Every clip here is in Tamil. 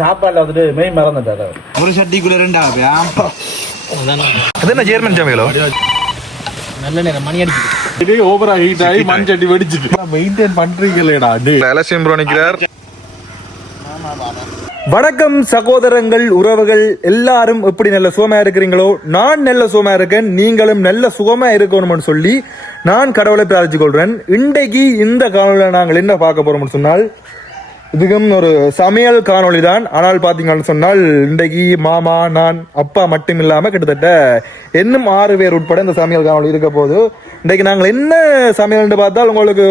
சாப்பாடுல வந்துட்டு மெய் மறந்துட்டாரு அவர். ஒரு சட்டிக்குள்ள ரெண்டா அது என்ன ஜெர்மன் சமையலோ? நல்ல நேரம் மணி அடிக்குது. இதே ஓவரா ஹீட் ஆகி மண் சட்டி வெடிச்சிட்டு மெயின்டைன் பண்றீங்களேடா அலசியம் ப்ரோ நிற்கிறார் வணக்கம் சகோதரங்கள் உறவுகள் எல்லாரும் எப்படி நல்ல சுகமா இருக்கிறீங்களோ? நான் நல்ல சுகமா இருக்கேன் நீங்களும் நல்ல சுகமா இருக்கணும்னு சொல்லி நான் கடவுளை பிரார்த்திக் கொள்றேன் இன்றைக்கு இந்த காணொலியில் நாங்கள் என்ன பார்க்க போறோம்னு சொன்னால் இதுக்கும் ஒரு சமையல் காணொளி தான் ஆனால் பார்த்தீங்கன்னு சொன்னால் இன்றைக்கு மாமா நான் அப்பா மட்டும் இல்லாமல் கிட்டத்தட்ட இன்னும் ஆறு பேர் உட்பட இந்த சமையல் காணொளி இருக்க போது இன்றைக்கு நாங்கள் என்ன சமையல்னு பார்த்தால் உங்களுக்கு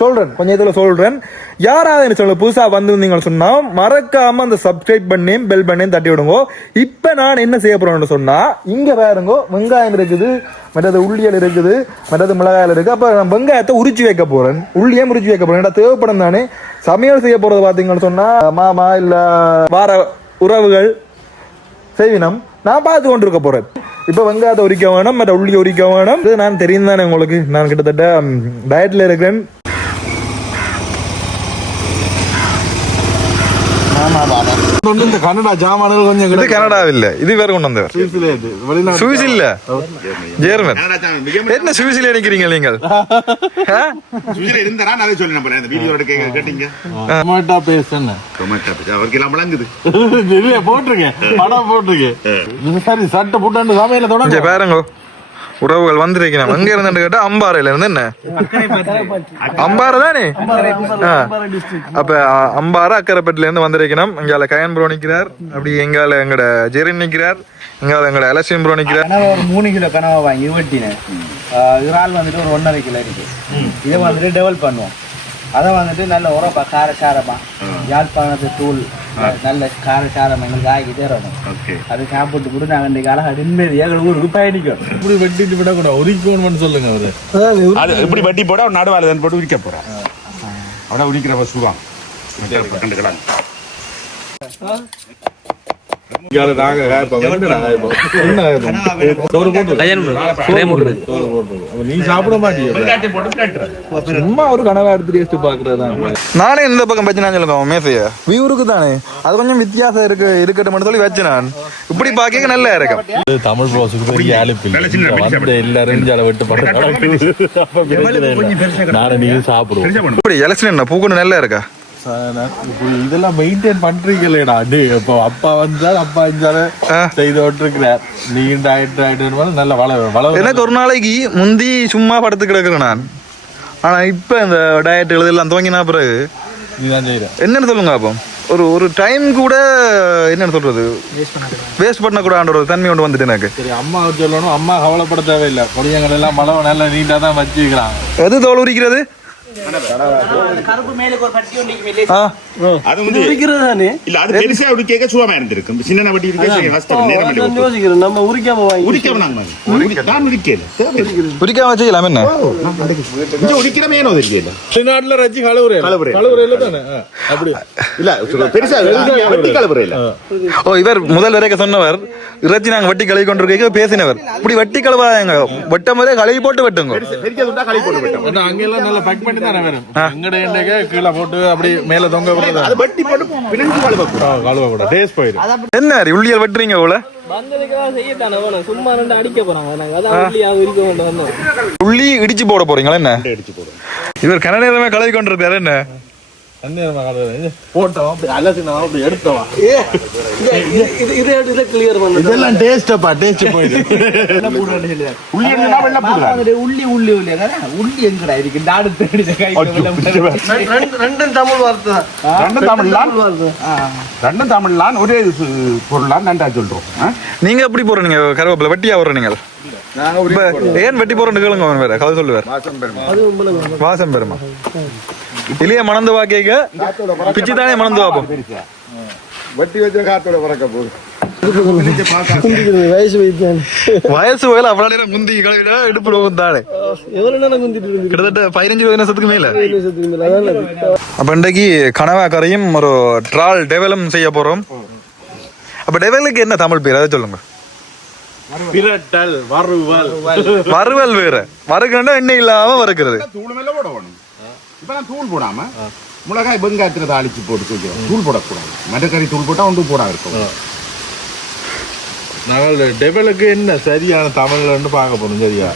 சொல்கிறேன் கொஞ்சம் இதில் சொல்கிறேன் யாராவது என்ன சொல்ல புதுசாக வந்திருந்தீங்கன்னு சொன்னால் மறக்காமல் அந்த சப்ஸ்கிரைப் பண்ணியும் பெல் பண்ணியும் தட்டி விடுங்க. இப்போ நான் என்ன செய்ய போகிறேன்னு சொன்னால் இங்கே பாருங்க வெங்காயம் இருக்குது மற்றது உள்ளியல் இருக்குது மற்றது மிளகாயில் இருக்குது. அப்போ நான் வெங்காயத்தை உரிச்சு வைக்க போகிறேன் உள்ளியே உரிச்சு வைக்க போகிறேன் தேவைப்படும் தானே? சமையல் செய்ய போகிறது பார்த்தீங்கன்னு சொன்னால் மாமா இல்லை வார உறவுகள் செய்வினம் நான் பார்த்து கொண்டிருக்க போகிறேன் இப்போ வெங்காயத்தை உரிக்க வேணும் மற்ற உள்ளி உரிக்க வேணும். இது நான் தெரியும் தானே உங்களுக்கு. நான் கிட்டத்தட்ட டயட்டில் இருக்கிறேன். இந்த கன்னடா ஜாமான்கள் கொஞ்சம் இது கனடாவில் இது வேற கொண்டு வந்தவர். சுவிஸ் இல்ல ஜெர்மன். என்ன சுவிஸ்ல நிக்கிறீங்க நீங்கள்? ஆ? இருந்தாரா? நான் அதை சொல்லி நம்புறேன் இந்த வீடியோ எடுக்க கேட்டீங்க. டொமேட்டோ பேஸ்ட் என்ன? டொமேட்டோ பச்சை அவருக்கு எல்லாம் வழங்குது இல்ல போட்டிருக்கேன். படம் போட்டிருக்கேன். சரி சட்டை புட்டாண்டு சமையல இங்க தொடங்க பாருங்க. உறவுகள் வந்திருக்கிறோம் எங்க இருந்து கேட்டா அம்பாறையில இருந்து என்ன? அம்பாறை தானே. அப்ப அம்பாறை அக்கரைப்பட்டில இருந்து வந்திருக்கணும் இங்கால கயன் ப்ரோ நிக்கிறார். அப்படி எங்கால எங்கட ஜெரின் நிக்கிறார். எங்கால எங்கட அலசியம் ப்ரோ நிக்கிறார். ஒரு மூணு கிலோ கனவா வாங்கி வெட்டினேன். இறால் வந்துட்டு ஒரு ஒன்றரை கிலோ இருக்கு. இதை வந்துட்டு டெவலப் பண்ணுவோம். அதை வந்துட்டு நல்ல உரப்பா கார காரமா. யாழ்ப்பாணத்து தூள் நல்ல கார காரம் எங்களுக்கு ஆகி தரணும் அது சாப்பிட்டு கூட நாங்கள் இன்றைக்கு அழகா நிம்மதியாக ஊருக்கு பயணிக்கும் இப்படி வெட்டிட்டு விடக்கூடாது உரிக்கணும்னு சொல்லுங்க அவரு அது இப்படி வட்டி போட அவன் நடுவால தான் போட்டு உரிக்க போறான் அவட உரிக்கிற சுகம் கண்டுக்கலாம் சும்மா ஒரு கனவை எடுத்து டேஸ்ட் நானே இந்த பக்கம் வச்சு நான் சொல்லுங்க மேசைய. வியூருக்கு தானே அது கொஞ்சம் வித்தியாசம் இருக்கு இருக்கட்டும் சொல்லி வச்சு நான். இப்படி பார்க்க நல்லா இருக்கும். தமிழ் ப்ரோஸுக்கு பெரிய அழைப்பு எல்லாரும் வெட்டு இல்லை. நானும் நீங்க சாப்பிடுவோம். இப்படி எலெக்ஷன் என்ன? பூக்குன்னு நல்லா இருக்கா? இதெல்லாம் மெயின்டைன் பண்றீங்களேடா. அடு இப்போ அப்பா வந்தால் அப்பா ஆ. செய்து விட்டுருக்கிறார். நீ டயட் டயட் நல்ல வள வள எனக்கு ஒரு நாளைக்கு முந்தி சும்மா படுத்து கிடக்குறேன் நான். ஆனா இப்ப இந்த டயட் எழுதெல்லாம் துவங்கினா பிறகு என்னன்னு சொல்லுங்க அப்போ. ஒரு ஒரு டைம் கூட என்னன்னு சொல்றது? வேஸ்ட் பண்ண கூட ஒரு தன்மை கொண்டு வந்துட்டு எனக்கு. சரி அம்மா சொல்லணும். அம்மா கவலைப்பட தேவையில்லை. கொடியங்கள் எல்லாம் மழை நல்லா நீட்டா தான் வச்சுக்கிறாங்க எது தோல் உரிக்கிறது? கருப்பு மேலே ஒரு பட்டி ஒன்றைக்கு ஆ. அது வந்து இல்ல அது பெருசா உரிக்க சுகமா இருந்திருக்கும். சின்ன வட்டி இருக்க கஷ்டம் நேரம் இல்லை. யோசிக்கிறேன். நம்ம உரிக்காம வாங்கி உரிக்க வேணாங்க உரி- நான் உரிக்கல. தேவையில்லை. உரிக்காம செய்யலாம் என்ன? இங்க உரிக்கிறமே ஏனோ தெரியல. வெளிநாட்டுல ரச்சி கழுவுறே கழுவுறே. கழுவுறையில தானே? ஆ, அப்படி. இல்ல பெருசா வெட்டி கலப்புற இல்ல ஓ இவர் முதல் வரைக்கும் சொன்னவர் இறைச்சி நாங்க வட்டி கழுவி கொண்டிருக்க பேசினவர். இப்படி வட்டி கழுவாங்க வெட்டும் போதே கழுவி போட்டு வெட்டுங்க. பெரிய போட்டு நல்லா பேக் பண்ணி தானே கீழே போட்டு அப்படி மேல தொங்க அது வட்டி போட்டு பிணைஞ்சு கழுவ கழுவ கூட டேஸ்ட் போயிடும். என்ன உள்ளியல் வெட்டுறீங்க வந்தோம். உள்ளி இடிச்சு போட போறீங்களா என்ன? இவர் கன நேரமே கழுவி கொண்டிருக்காரு என்ன? இதெல்லாம் டேஸ்டப்பா டேஸ்ட் போயிடும் உள்ளி உள்ளி உள்ளி உள்ளி. அதானே உள்ளி எங்கடா இருக்கு? நாடு தேடி கை ரெண்டு- ரெண்டும் தமிழ் வார்த்தை தான். ரெண்டும் தமிழ்லான் வார்த்தை. ரெண்டும் தமிழ்லான் ஒரே பொருளான் நன்றா சொல்றோம்? நீங்க எப்படி போறீங்க கருவேப்பிலை வெட்டியா போற நீங்கள்? இப்ப ஏன் வெட்டி போறேன்னு கேளுங்க அவன் வேற. கதை சொல்லுவார் வாசம் பெருமா? இல்லையா மணந்து வாக்கேக்க பிச்சு தானே மணந்து வாப்போம் வட்டி வச்ச காத்தோட பறக்க போகுது. வயசு வயசு வயல அவ்வளவு நேரம் முந்தி கழுவில இடுப்பு ரோகம் தானே. எவ்வளவு நேரம் குந்திட்டு இருந்து கிட்டத்தட்ட பதினஞ்சு வருஷத்துக்கு மேல. அப்ப இன்றைக்கு கனவா கரையும் ஒரு ட்ரால் டெவலம் செய்ய போறோம். அப்ப டெவலுக்கு என்ன தமிழ் பேர்? அதை சொல்லுங்க. வறுவல் வேற. வறுக்கணும்னா எண்ணெய் இல்லாம வறுக்கிறது தூள் மேல போட வேணும் இப்ப நான் தூள் போடாம மிளகாய் வெங்காயத்தில் தாளிச்சு போட்டு தூக்கிறோம் தூள் போடக்கூடாது. மரக்கறி தூள் போட்டால் ஒன்றும் போடா இருக்கும் நாங்கள் டெவலுக்கு என்ன சரியான தமிழ்ல பார்க்க போறோம் சரியா?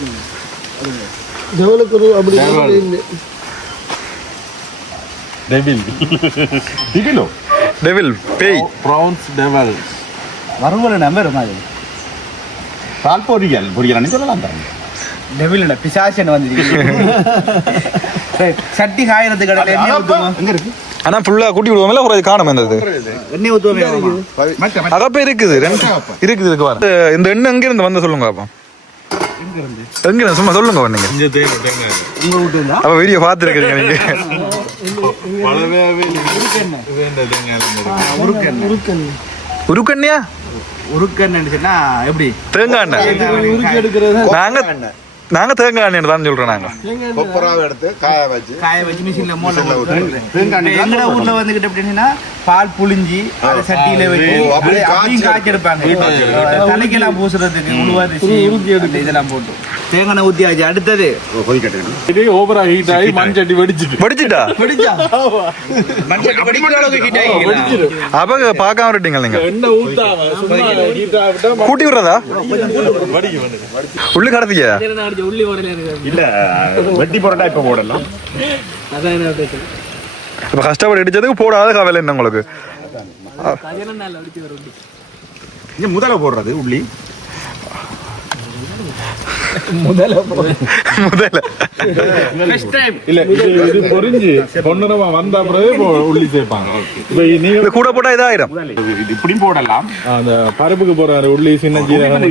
டெவில். டிகிலோ டெவில். பேய். Prawns devil. வறுவல் நம்பர் மாதிரி. பால் பொரியல் பொரியல்னு சொல்லலாம் தான் டெவில் பிசாசன் வந்து சட்டி எண்ணெய் ஊற்றுவோம் எங்க இருக்கு? ஆனா ஃபுல்லா கூட்டி விடுவோம்ல ஒரு காணும் இருந்தது எண்ணெய் மச்ச அதப்ப இருக்குது. ரெண்டு இருக்குது இருக்கு பாரு இந்த எண்ணெய் எங்க இருந்து வந்த சொல்லுங்க அப்போ? எங்க இருந்து சும்மா சொல்லுங்க நீங்க. அப்ப வீடியோ பார்த்துருக்கீங்க நீங்க. உருக்கெண்ணெய். சொன்னா எப்படி? தேங்காய் எண்ணெய். நாங்க நாங்க தேங்காய் எண்ணெய் தான் சொல்றோம் நாங்க. கொப்பராவை எடுத்து காய வச்சு காய வச்சு மிஷின்ல மோல எங்கட ஊர்ல வந்துகிட்டு எப்படின்னா பால் புளிஞ்சி அதை சட்டியில வச்சு அப்படியும் காய்ச்சி எடுப்பாங்க தலைக்கெல்லாம் பூசுறதுக்கு உழுவாரிசி அந்த இதெல்லாம் போட்டு. தேங்காய் ஊத்தி ஆச்சு அடுத்தது. இது ஓவரா ஹீட் ஆகி மண் சட்டி வெடிச்சிட்டு. படிச்சுட்டா மஞ்சள் வெடிக்கிற அளவுக்கு ஹீட் ஆகி அப்ப பார்க்காம விட்டீங்க நீங்க. எண்ணெய் ஊத்தாம கூட்டி விடுறதா? உள்ளு கடத்திக்க? அடிச்சு உள்ளி ஓடல எனக்கு இல்ல வெட்டி போறட்டா இப்ப போடலாம் அதான் என்ன இப்ப கஷ்டப்பட்டு அடிச்சதுக்கு போடாத கவலை என்ன உங்களுக்கு? முதல்ல போடுறது உள்ளி. இல்ல இது பொரிஞ்சு வந்த பிறகு உள்ளி சேர்ப்பாங்க. நீங்க கூட போட்டா இதாயிரம் இது இப்படியும் போடலாம். அந்த பருப்புக்கு போறாரு உள்ளி சின்ன ஜீரகம்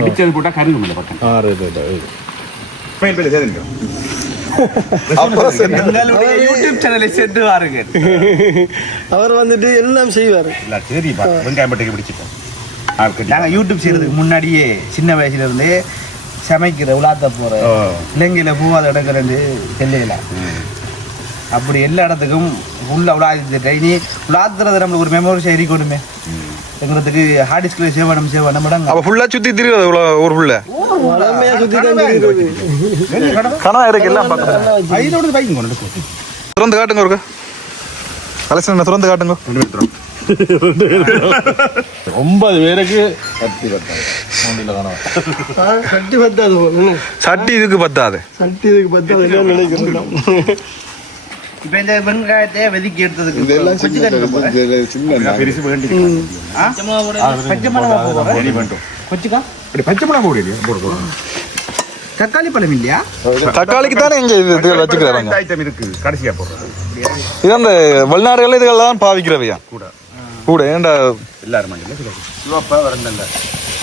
இடிச்சது போட்டா பக்கம் சென்று வாருங்கள் அவர் வந்துட்டு எல்லாம் செய்வார். வெங்காயம் பட்டைக்கு பிடிச்சிட்டோம் நாங்க யூடியூப் செய்யறதுக்கு முன்னாடியே சின்ன வயசுல இருந்தே சமைக்கிற உலாத்த ஓ. இலங்கையில பூவாத இடங்கிறது செல்லையில அப்படி எல்லா இடத்துக்கும் உள்ள உலாத்திட்டு இனி உலாத்துறது நம்மளுக்கு ஒரு மெமரி சரி கொடுமே எங்களுக்கு ஹார்ட் டிஸ்க்ல சேவ் பண்ண சேவ் பண்ண மாட்டாங்க அப்ப ஃபுல்லா சுத்தி திரியுது ஒரு ஃபுல்ல கணா இருக்கு. எல்லாம் கொண்டு திறந்து காட்டுங்க ஒரு கலெக்ஷன் திறந்து காட்டுங்க. ஒன்பது பேருக்கு பத்தி பத்தாது. சட்டி பத்தாது போல. சட்டி இதுக்கு பத்தாது. சட்டி இதுக்கு பத்தாது இப்ப இந்த வெங்காயத்தை வெதுக்கி எடுத்ததுக்கு கொஞ்சம் தண்ணி போடுறேன். பெருசு வேண்டி ஆ? பச்சை மிளகா போடுறேன். ரெடி பண்ணிட்டோம். கொச்சிக்கா? அப்படி பச்சை மிளகா போடு போடு போடு. தக்காளி பழம் இல்லையா? தக்காளிக்கு தானே இங்க இது இதுகள் வச்சுக்கிறாங்க. ஐட்டம் இருக்கு. கடைசியா போடுறது இது அந்த வெளிநாடுகள் இதுகள் தான் பாவிக்கிறவையா? கூட. கூட ஏன்டா? எல்லாரும் சிவப்பா வரந்தல்ல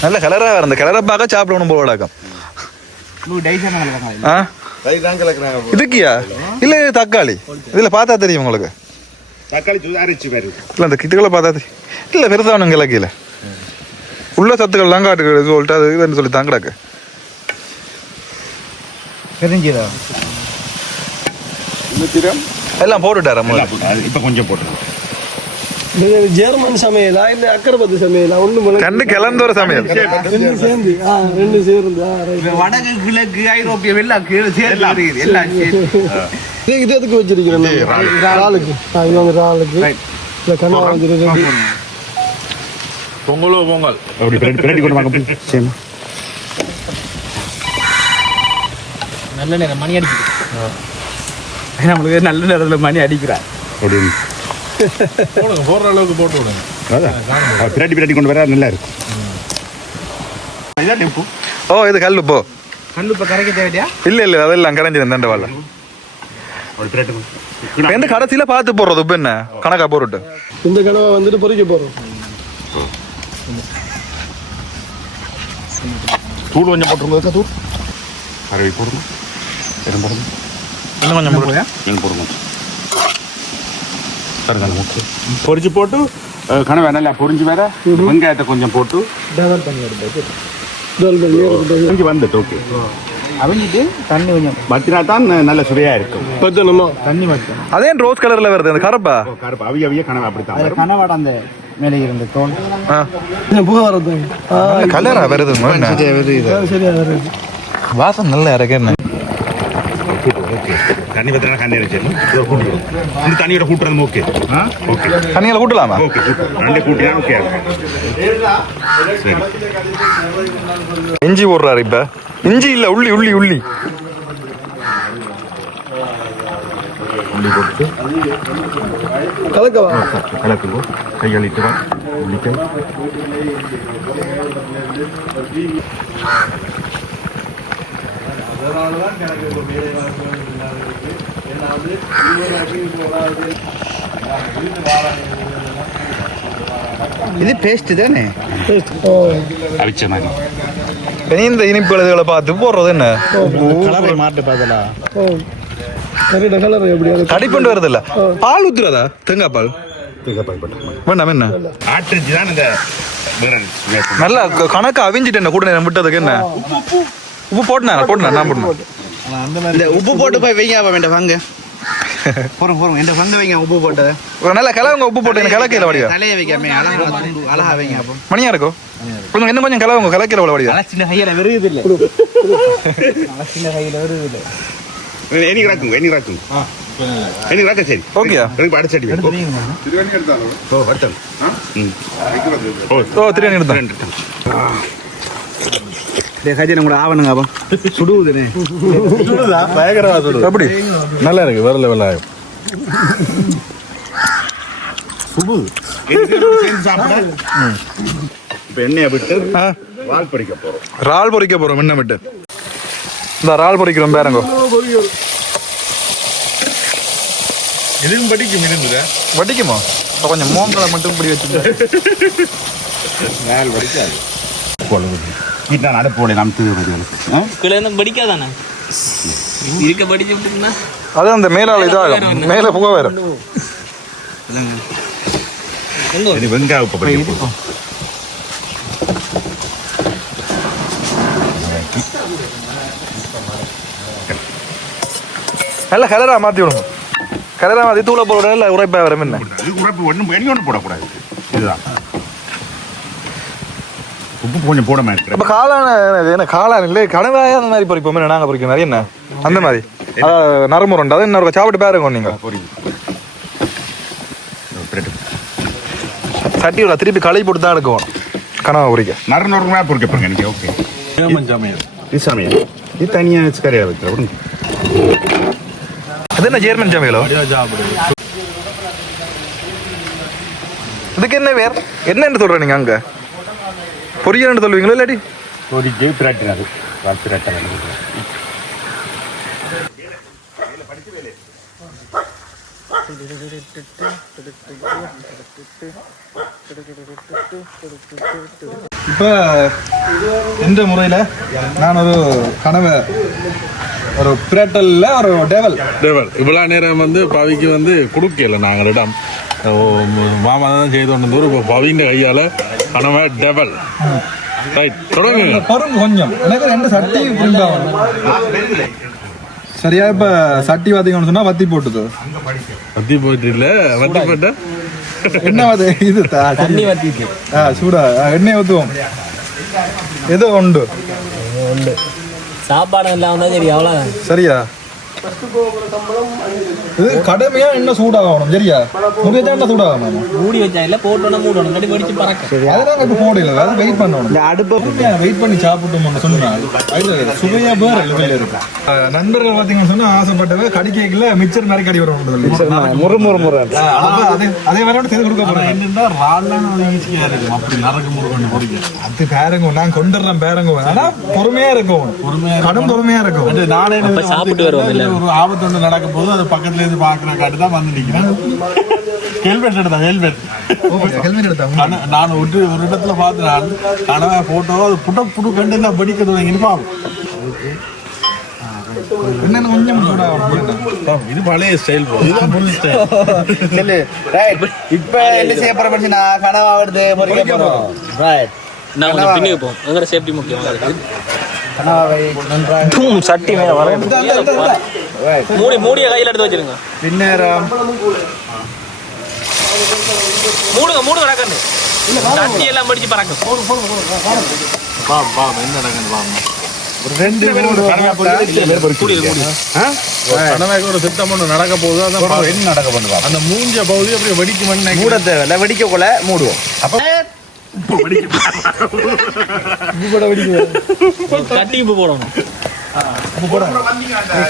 நல்ல கலரா வேற இந்த கலரை பார்க்க சாப்பிடணும் போல வழக்கம். நூறு டைசன் கலக்காங்க ஆ? இதுக்கியா? இல்ல தக்காளி. இதுல பார்த்தா தெரியும் உங்களுக்கு. தக்காளி அரைச்சு வருது இல்ல அந்த கிட்டுகளை பார்த்தா தெரியும் இல்ல பெருசானுங்க கிழக்கில. உள்ள சத்துக்கள்லாம் காட்டுக்கிறது சொல்லிட்டு அது இதுன்னு சொல்லி தான் கிடக்கு. பெருஞ்சீரகம். எல்லாம் போட்டுட்டாரு இப்ப கொஞ்சம் போட்டுருவோம் இது ஜெர்மன் சமையலா இல்ல அக்கரபத்து சமையலா? ஒண்ணு கண்டு கிளந்த ஒரு சமையல். ரெண்டு சேர்ந்து ஆ ரெண்டு சேர்ந்து வடக்கு கிழக்கு ஐரோப்பிய சேர்த்து வருகிறது எல்லாம். இது எதுக்கு வச்சிருக்கிறேன் இறாலுக்கு. வந்து இறாலுக்கு. இல்ல கண்ணா வச்சிருக்கேன் பொங்கலோ பொங்கல். அப்படி பிரட்டி கொண்டு வாங்க. சரி. நல்ல நேரம் மணி அடிச்சு நம்மளுக்கு நல்ல நேரத்தில் மணி அடிக்கிறார் அப்படின்னு. போடுங்க போடுற அளவுக்கு போட்டு விடுங்க. அதான். பிரட்டி பிரட்டி கொண்டு வர நல்லா இருக்கும். இதான் டெம்பு ஓ இது கல்லு போ கல் இப்போ கரைக்க தேவையா இல்ல இல்ல அதெல்லாம் கரைஞ்சிருந்தேன் தண்டை வாழ. எந்த கடைசியில பார்த்து போடுறது இப்ப என்ன? கணக்கா போட்டுட்டு. இந்த கனவை வந்துட்டு பொறிக்க போறோம். தூள் கொஞ்சம் போட்டுருங்க தூள். அரவை போடுங்க எதுவும் போடுங்க இன்னும் கொஞ்சம் போடுங்க நீங்கள் போடுங்க சரிதானே ஓகே பொரிச்சு போட்டு கனவை நல்லா பொரிஞ்சு வேற வெங்காயத்தை கொஞ்சம் போட்டு. டெவலப் பண்ணி எடுத்து பொரிஞ்சு வந்துட்டு ஓகே அவிஞ்சிட்டு தண்ணி கொஞ்சம். வத்தினா தான் நல்ல சுவையா இருக்கும். பத்தணுமா? தண்ணி அதே ரோஸ் கலர்ல வருது அந்த கருப்பா? கருப்பு. அவிய அவிய கனவை அப்படித்தான் கனவாட அந்த மேலே இருந்த தோல். புகை வரது கலரா வருது சரியா வருது. வாசம் நல்லா இறக்கு என்ன தண்ணி பத்தினா கண்ணி அடிச்சு இந்த தண்ணியோட கூட்டுறது ஓகே ஓகே தண்ணியில கூட்டலாமா? ஓகே ரெண்டே கூட்டினா ஓகே சரி. இஞ்சி போடுறாரு இப்ப. இஞ்சி இல்ல உள்ளி உள்ளி உள்ளி. உள்ளி போட்டு கலக்கவா? வா. உள்ளிக்கை. இது பேஸ்ட் தானே? அவிச்ச மாதிரி. இனி இந்த இனிப்பு எழுதுகளை பார்த்து போடுறது என்ன? கலரை மாட்டு அது கடிப்பண்டு வருது இல்ல பால் ஊத்துறதா? தேங்காய் பால்? வேண்டாம் என்ன? ஆட்டிச்சு தான் இந்த. நல்லா கணக்கு அவிஞ்சிட்டு என்ன கூட நேரம் விட்டதுக்கு என்ன? உப்பு போட்டுனா போட்டுனா நான் போட்டேன். இந்த உப்பு போட்டு போய் வைங்க வேண்டாம் வாங்க. போறோம் போறோம். எந்த பங்கு வைங்க உப்பு போட்டது ஒரு நல்ல கிளவுங்க உப்பு போட்டு எனக்கு கிளக்கையில வடிவா? தலையை வைக்காம அழகா வைங்க அப்போ. மணியா இருக்கும்? கொஞ்சம் இன்னும் கொஞ்சம் கிளவுங்க கிளக்கையில வடிவா? அழகா சின்ன கையில வருது இல்ல சின்ன கையில வருது இல்ல ராக்க சரி. ஓகேயா எனக்கு அடிச்சடி ஓ அடுத்தது ம். ஓ ஓ திரியாணி எடுத்தேன் கஜன கூட ஆவணுங்க அப்போ. சுடுவுதுனே. பயங்கரமா சொல்லுது எப்படி? நல்லா இருக்கு வேற லெவல் ஆகும். இப்போ எண்ணெயை விட்டு வால் போறோம். இறால் போறோம் முன்ன விட்டு. இந்த இறால் பொரிக்கிறோம் பேரங்கோ. இதுவும் படிக்கும் இருந்துல வட்டிக்குமா அப்ப கொஞ்சம் மோங்களை மட்டும் இப்படி படிக்காது வீட்டில் நடப்போட நமக்கு கீழே இருந்து படிக்காதானே? இருக்க படிச்சு விட்டுருந்தா? அது அந்த மேலால இதாகும். மேல புகை வேற. இது வெங்காய உப்பு படிக்க போகிறோம் நல்ல கலரா மாத்தி விடுங்க. கலரா மாத்தி தூள போடுற இல்ல உரைப்பா வர என்ன? இது உரைப்பு ஒன்றும் எண்ணி ஒன்றும் போடக்கூடாது. இதுதான். உப்பு கொஞ்சம் போட மாதிரி இப்ப காளான என்ன காளான்? இல்ல கனவாயா அந்த மாதிரி பொறிப்போம். என்ன நாங்க பொறிக்கிற மாதிரி என்ன? அந்த மாதிரி. அதாவது நரமுரண்டு அது இன்னொரு சாப்பிட்டு பாருங்க நீங்க. சட்டியோட திருப்பி களை போட்டு தான் எடுக்குவோம். கனவா பொறிக்க. நறு நறுமையாக பொறிக்க போறீங்க எனக்கு ஓகே சமையல் இது சமையல் இது தனியாக விடுங்க அது என்ன ஜேர்மன் சமையலோ இதுக்கு என்ன வேர்? என்னன்னு சொல்ற நீங்க அங்க? பொரியல்னு சொல்லுவீங்களா இல்லாட்டி? பொறிக்கு பிரட்டினாரு பிரட்டினாரு இப்போ இந்த முறையில் நான் ஒரு கனவை ஒரு பிரட்டல்ல ஒரு டேவல் டேவல் இவ்வளவு நேரம் வந்து பவிக்கு வந்து கொடுக்கல நாங்களிடம். மாமா தான் செய்து கொண்டு வந்து இப்போ பவிங்க கையால கனவா டெவல் ரைட் தொடங்குங்க. பொருள் கொஞ்சம். எனக்கு ரெண்டு சட்டி சரியா இப்போ சட்டி பார்த்தீங்கன்னு சொன்னா வத்தி போட்டுது பத்தி போயிட்டு இல்ல? வத்தி போட்ட? என்ன இது தண்ணி வத்திட்டு ஆ சூடா எண்ணெய் ஊற்றுவோம் ஏதோ உண்டு சாப்பாடு வந்தா சரி அவ்வளோதான் சரியா இது கடுமையா என்ன சூடாகணும் சரியா? முடியாத என்ன சூடாகணும் மூடி வச்சா இல்ல போட்டோன்னா மூடணும் கட்டி படிச்சு பறக்க அதெல்லாம் இப்ப போடல அதை வெயிட் பண்ணணும். இந்த அடுப்பு வெயிட் பண்ணி சாப்பிட்டோம்னு சொன்னா அதுல சுவையா வேற லெவல்ல இருக்கு நண்பர்கள் பாத்தீங்கன்னு சொன்னா ஆசைப்பட்டவ கடி கேக்கல மிச்சர் மாதிரி கடி வரும் முறு முறு முறு. அதே அதே வேற செய்து கொடுக்க போறேன். என்னன்னா ரால்லாம் ஈஸியா இருக்கும். அப்படி நரக்கு முருகன் பொறிக்க. அது பேரங்க நான் கொண்டுறேன் பேரங்க ஆனா பொறுமையா இருக்கும். பொறுமையா கடும் பொறுமையா இருக்கும். நானே சாப்பிட்டு வருவோம் இல்ல? ஒரு ஆபத்து ஒன்று நடக்கும் போது அது பக்கத்துல இருந்து பாக்குற காட்டு தான் வந்து நிக்கிறேன். ஹெல்மெட் எடுத்தேன் ஹெல்மெட் நான் ஒரு ஒரு இடத்துல பார்த்து நான் கனவை போட்டோ அது புட புடு கண்டு நான் படிக்க தொடங்கின்னு என்னன்னு கொஞ்சம் இது பழைய ஸ்டைல் இப்போ என்ன செய்ய போற மனுஷனா கனவா வருது பொறிக்க போறோம். ரைட் நான் கொஞ்சம் பின்னுக்கு போவோம். எங்கட சேஃப்டி முக்கியமா. இருக்கு கனவாவை நன்றாக சட்டி மேல வர. மூடி மூடிய கையில எடுத்து வச்சிருங்க. பின்னேரம். மூடுங்க மூடுங்க நடக்கணும் தண்ணி எல்லாம் படிச்சு பறக்கும். பா பா என்ன நடக்குன்னு பாருங்க. ரெண்டு கணவாய்க்கு ஒரு திட்டம் ஒண்ணு நடக்க போகுது அதான் என்ன நடக்க பண்ணுவா அந்த மூஞ்ச பகுதி அப்படியே வெடிக்குமென்னு மூட தேவையில்ல வெடிக்க கொள்ள மூடுவோம் உப்பு போடணும்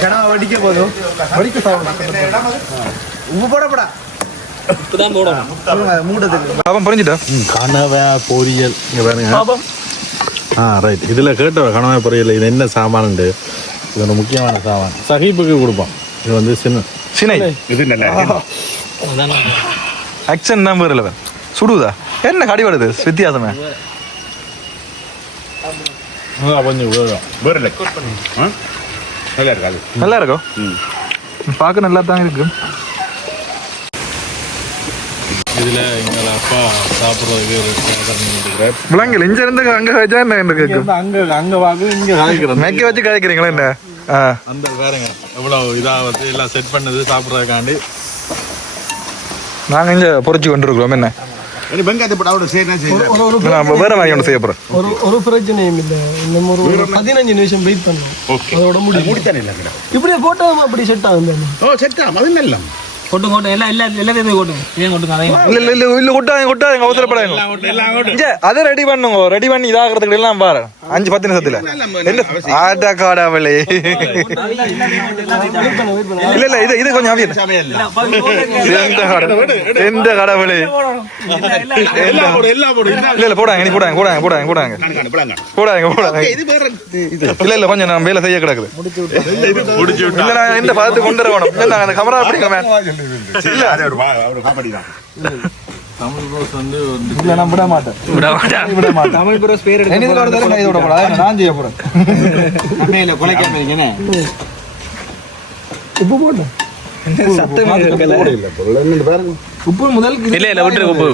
கனவா வெடிக்க போதும் வெடிக்க சாப்பிடணும் உப்பு போடப்படா பொரியல் ஆ ரைட் இதுல கேட்ட கனவா பொரியல் இது என்ன சாமான்ண்டு இது ஒரு முக்கியமான சாமான் சஹீப்புக்கு கொடுப்போம் இது வந்து சின்ன சினை இது தான் வேறு லெவல் சுடுதா என்ன கடி வருது? வித்தியாசமே? நல்லா இருக்காது நல்லா இருக்கும் பார்க்க நல்லா தான் இருக்கு. இதுல எங்க அப்பா சாப்பிடுறதுக்கு விலங்கில் இங்க இருந்து அங்க வச்சா என்ன அங்க அங்க வாங்க இங்க காய்க்கிறது. மேக்க வச்சு கழிக்கிறீங்களா என்ன? அந்த பாருங்க எவ்வளவு இதா வந்து எல்லாம் செட் பண்ணது சாப்பிடுறதுக்காண்டி. நாங்க இங்க பொறிச்சு கொண்டு இருக்கிறோம். என்ன? ஒரு வேற மாதிரி ஒன்று செய்ய போறேன். ஒரு ஒரு பிரச்சனையும் இல்லை. நம்ம ஒரு பதினஞ்சு நிமிஷம் வெயிட் அதோட முடியும். இல்லை இப்படியே போட்டா அப்படி செட் ஆகும் ஓ செட்டா அது நல்ல கொட்டு கொட்டு. எல்லாம் எல்லா எல்லாத்தையும் கொட்டு. ஏன் கொட்டுங்க அதையும் இல்ல இல்ல இல்ல. இல்ல கொட்டாங்க கொட்டாங்க அவசரப்படாங்க இங்க அதை ரெடி பண்ணுங்க. ரெடி பண்ணி இதாகிறதுக்கு எல்லாம் பாரு. அஞ்சு பத்து நிமிஷத்துல. என்ன ஆட்டா காடாவளே இல்ல இல்ல இது இது கொஞ்சம் அவியல் எந்த கடவுள் எந்த கடவுளே இல்ல இல்ல போடாங்க நீ போடாங்க போடாங்க போடாங்க. போடாங்க காணுங்க பிள்ளைங்க போடாங்க போடாங்க. இது வேற இல்ல இல்ல கொஞ்சம் நான் வேலை செய்ய கிடக்குது. முடிச்சு விட்டா. இல்ல நான் இந்த பார்த்து கொண்டு வரணும் இல்ல நான் அந்த கமரா அப்படிங்க மேம் தமிழ் வந்து நான் விட மாட்டேன். விட மாட்டேன். விட மாட்டேன். தமிழ் பிரோஸ் பேர் எடுக்க ஒரு தடவை கை விட போறேன் நான் செய்ய போறேன். அண்ணையில குலைக்காம இருக்கேனே உப்பு போட்டேன் உப்பு முதல் இல்ல இல்ல விட்டுருக்கு உப்பு.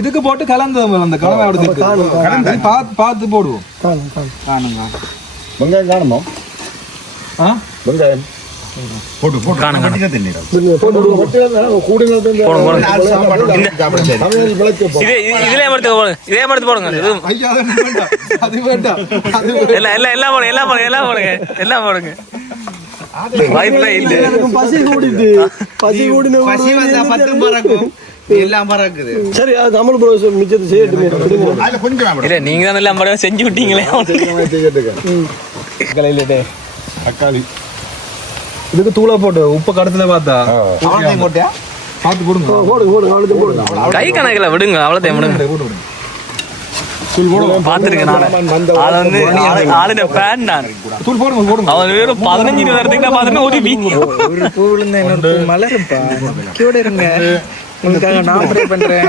இதுக்கு போட்டு கலந்து அந்த சேர்த்து பார்த்து போடுவோம். காணுங்க. வெங்காயம் காணுமா? ஆ? வெங்காயம். போட்டு போட்டு காணுங்க. இதே இதுல மரத்து போடுங்க. இதே மரத்து போடுங்க. எல்லாம் எல்லாம் எல்லாம் போடுங்க எல்லாம் போடுங்க எல்லாம் போடுங்க. எல்லாம் போடுங்க. வாய்ப்பே இல்ல. எனக்கு பசி கூடிட்டு. பசி கூடின பசி வந்தா பத்தும் பறக்கும் எல்லாம் பறக்குது சரி அது தமிழ் ப்ரோ மிச்சத்தை செய்யட்டுமே. விடுங்க. அதுல கொஞ்சம் வேணும். இல்ல நீங்க தான் எல்லாம் படம் செஞ்சு விட்டீங்களே. தக்காளி. இதுக்கு தூளை போட்டு உப்பு கடத்துல பார்த்தா. போட்டியா? பார்த்து போடுங்க. போடுங்க போடுங்க அவ்வளோத்தையும் போடுங்க கை கணக்குல விடுங்க அவ்வளோதான் விடுங்க. பதினஞ்சு மலருப்பா இருங்க. உங்களுக்காக நான் ப்ரே பண்றேன்.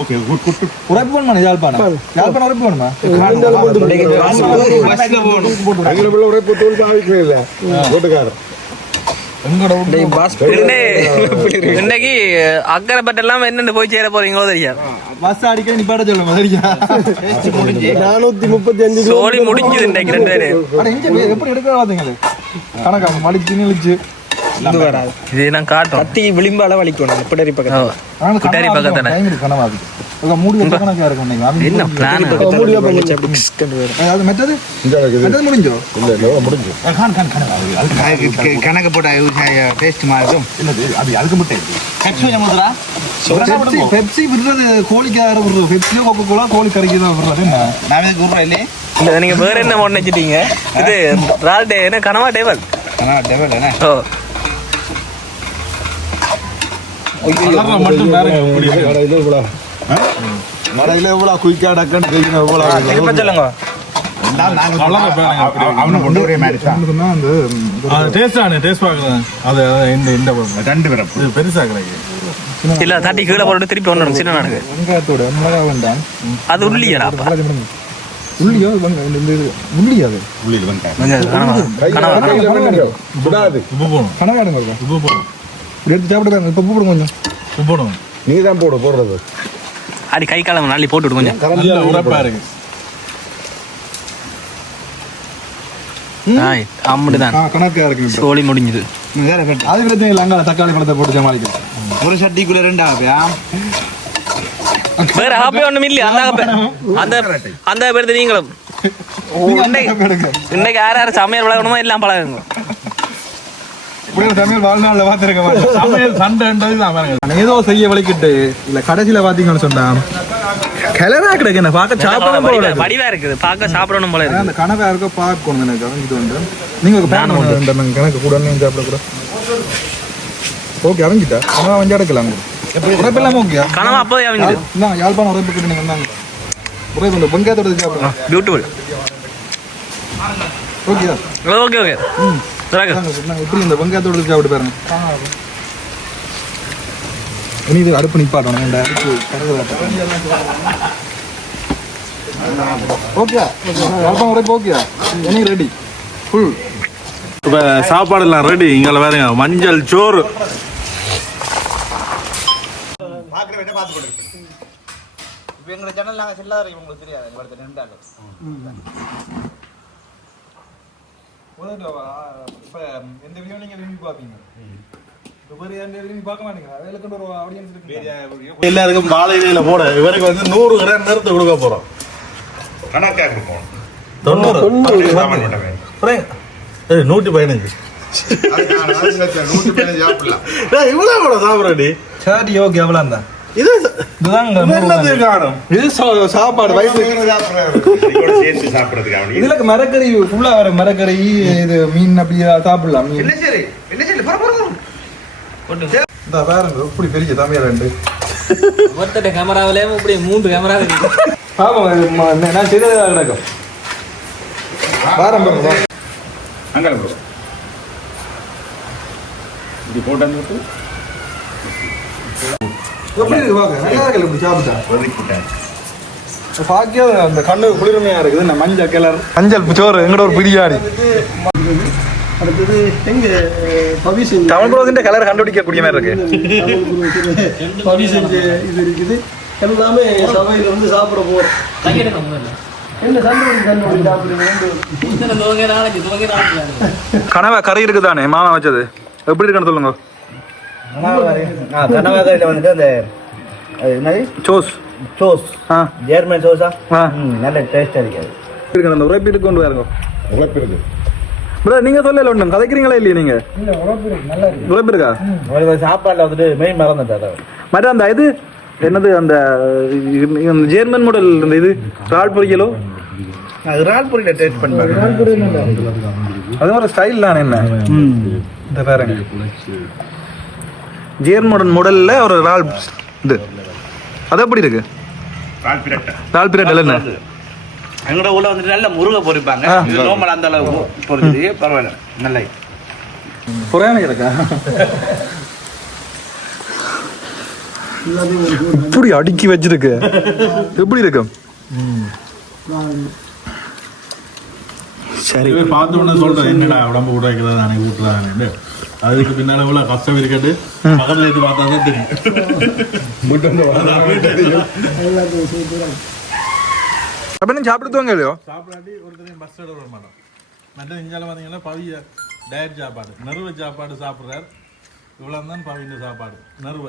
ஓகே குட் குட் குட் உரைப்பு பண்ணணும் யாழ்ப்பாணம்? யாழ்ப்பாணம் உரைப்பு பண்ணுமா இன்னைக்கு அக்கறைப்பட்ட எல்லாம் என்னென்ன போய் சேர போறீங்களோ தெரியாது. பஸ் அடிக்க நிப்பாட்ட சொல்லுங்க சரியா? நானூத்தி முப்பத்தி அஞ்சு சோழி முடிஞ்சது இன்னைக்கு ரெண்டு பேரு ஆனா இங்க வே- எப்படி எடுக்க பாத்தீங்களே? கணக்கா மடிச்சு நிலிச்சு இது நான் காட்டும். கத்தி விளிம்பால வலிக்கணும் பிடரி பக்கத்துல. ஓ. குட்டாரி பக்கத்தானே கனவாது கணக்கா போட்டா டேஸ்ட் மாறும். அது அதுக்கு மட்டும் பெப்சி பெப்சி விடுறது கோழிக்கார விடுறது பெப்சியோ கொக்கோ கோலா கோழி கறிக்கு தான் விடுறது. என்ன? நான் விடுறேன் இல்லையே? இல்ல நீங்க வேற என்ன ஒண்ணு வச்சுட்டீங்க இது ரால் டே என்ன கனவா டேவல்? டெவல் என்ன? ஓ. மட்டும் பாருங்க எப்படி இருக்கு. மழையில எவ்வளவு குயிக்கா டக்குன்னு கையில எவ்வளவு திரும்ப சொல்லுங்க. இது இல்ல தட்டி கீழே போட்டு திருப்பி ஒண்ணு சின்ன நடக்கு வெங்காயத்தோட மிளகா வேண்டாம். அது உள்ளியடா உள்ளியோ இது உள்ளியா அது? வெங்காயம். கனவாடுங்க எடுத்து சாப்பிட்டு இப்போ கூப்பிடுங்க கொஞ்சம். உப்பு நீ தான் போடு போடுறது. அடி கை காலம் நாளி போட்டு கொஞ்சம். நல்ல உரைப்பா இருக்கு. சோழி முடிஞ்சது. அது பிரச்சனை இல்லை அங்கே தக்காளி பழத்தை போட்டு சமாளிக்கலாம் ஒரு சட்டிக்குள்ள ரெண்டா வேற ஹாப்பி ஒண்ணும் இல்லையா? அந்த ஹாப்பி அந்த அந்த பேருந்து நீங்களும். இன்னைக்கு இன்னைக்கு யார் யார் சமையல் பழகணுமோ எல்லாம் பழகுங்க. இப்படி ஒரு தமிழ் வாழ்நாள்ல பார்த்திருக்க மாட்டேன். சமையல் சண்டைன்றது தான் பாருங்க. ஏதோ செய்ய வலிக்கிட்டு இல்ல கடைசியில பாத்தீங்கன்னு சொன்னா கிளறா கிடக்கு என்ன பார்க்க சாப்பிட போல வடிவா இருக்குது. பார்க்க சாப்பிடணும் போல இருக்கு அந்த கனவா இருக்க பார்க்கணும் எனக்கு அறிஞ்சிட்டு வந்து. நீங்க ஒரு பேன் ஒன்று கணக்கு கூட நீங்க சாப்பிட கூட ஓகே அறிஞ்சிட்டா கனவா வந்து எடுக்கலாம். உரைப்பெல்லாம் ஓகே. கனவா அப்போதே அவங்க இந்தாங்க யாழ்ப்பாணம் உரைப்பு கிட்ட நீங்க வந்தாங்க உரைப்பு இந்த வெங்காயத்தோட சாப்பிடலாம் பியூட்டிஃபுல் ஓகே. Okay okay. இப்படி இந்த வெங்காயத்தோட சாப்பிட்டு பாருங்க. இனி இது அடுப்பு நிப்பாட்டணும் இந்த அடுப்பு ஓகே. யாழ்ப்பாணம் உரைப்பு ஓகே இனி ரெடி ஃபுல் இப்ப சாப்பாடு எல்லாம் ரெடி இங்க பாருங்க மஞ்சள் சோறு. இப்போ எங்களோட சேனல் நாங்கள் செல்லாத உங்களுக்கு தெரியாது எங்களோட நின்றாலும் இப்ப எந்த வீடியோ நீங்க விரும்பி இருக்கு எல்லாருக்கும் வாழை இலையில போட இவருக்கு வந்து நூறு கிராம் நிறுத்த கொடுக்க போறோம். கணக்காக கொடுப்போம். தொண்ணூறு ஏய், நூற்றி பதினஞ்சு. இவ்வளவு கூட சாப்பிட்றடி. சரி ஓகே எவ்வளவு இருந்தா இது இதுதான் என்னத்துக்கு காணும்? இது சாப்பாடு வயசு சேர்த்து சாப்பிட்றதுக்கு அவனுக்கு. இதுல மரக்கறி ஃபுல்லா வர மரக்கறி இது மீன் அப்படியே சாப்பிடலாம் மீன். சரி என்ன சரி இந்த பாருங்க இப்படி பெரிய தமிழ் ரெண்டு. ஒருத்தட்ட கேமராவிலே இப்படி மூன்று கேமரா இருக்கு. பாப்போம் நான் செய்தது கிடக்கும் வாரம் பாருங்க. அங்கே bro. இப்படி போட்டு எப்படி இருக்கு பாக்க? நல்லா இருக்கு இப்படி சாப்பிட்டா? ஒதுக்கிட்டேன் பாக்கியம் அந்த கண்ணு குளிர்மையா இருக்குது. இந்த மஞ்சள் கிளர் மஞ்சள் சோறு எங்கட ஒரு பிரியாணி. அடுத்தது எங்க? பவி செஞ்ச தமிழ் குலோதிന്റെ கலர் கண்டுபிடிக்கக்கூடிய மாதிரி இருக்கு. பவி செஞ்ச இது இருக்குது. எல்லாமே சபையில வந்து சாப்பிட சாப்பிடுங்க கனவா கறி இருக்குதானே? மாமா வச்சது. எப்படி இருக்குன்னு சொல்லுங்க. கனவாக்கரில் வந்துட்டு அந்த சோஸ். சோஸ். ஆ. ஜெர்மன் சோஸா? ஆ. ம் நல்ல டேஸ்டாக இருக்காது. இருக்கு அந்த உரைப்பீடு கொண்டு வாருங்க. ப்ரோ நீங்க சொல்லல ஒண்ணும் கதைக்கிறீங்களா இல்லையா நீங்க? உரைப்பு இருக்கா. சாப்பாடில் வந்துட்டு மெயின் மறந்துட்டா மற்ற அந்த இது என்னது அந்த இந்த ஜெர்மன் மாடல் இந்த இது ரால் பொரியலோ? அது இறால் பொரியில் டேஸ்ட் பண்ணுவாங்க அது ஒரு ஸ்டைல் தானே என்ன? இந்த பாருங்க. ஜெர்மன் மாடல்ல ஒரு ரால் இது. அது எப்படி இருக்கு? கால் பிரட்டை. ரால் பீரியட் என்ன? எங்களோட ஊர்ல வந்துட்டு நல்ல முருகை பொரிப்பாங்க. ஆ. இது நோம்பல் அந்த அளவு பொரிக்குது பரவாயில்ல. நல்ல புறாம இருக்கா? இப்படி அடுக்கி வச்சிருக்கு. எப்படி இருக்கு? சரி. பார்த்த உடனே சொல்றேன் என்னடா உடம்பு கூட வைக்கிறதா நானே ஊட்டுறாங்க அதுக்கு பின்னால இவ்வளவு கஷ்டம் இருக்கட்டு பக்கத்துல இருந்து பார்த்தா தான் தெரியும். அப்ப நீ சாப்பிட்டு இல்லையோ சாப்பிடாட்டி ஒருத்தரையும் பஸ் ஸ்டாண்ட் விட மாட்டோம். மற்ற இஞ்சால பார்த்தீங்கன்னா பவிய டயட் சாப்பாடு நறுவ சாப்பாடு சாப்பிட்றார். இவ்வளவு தான் பவியின் சாப்பாடு நறுவ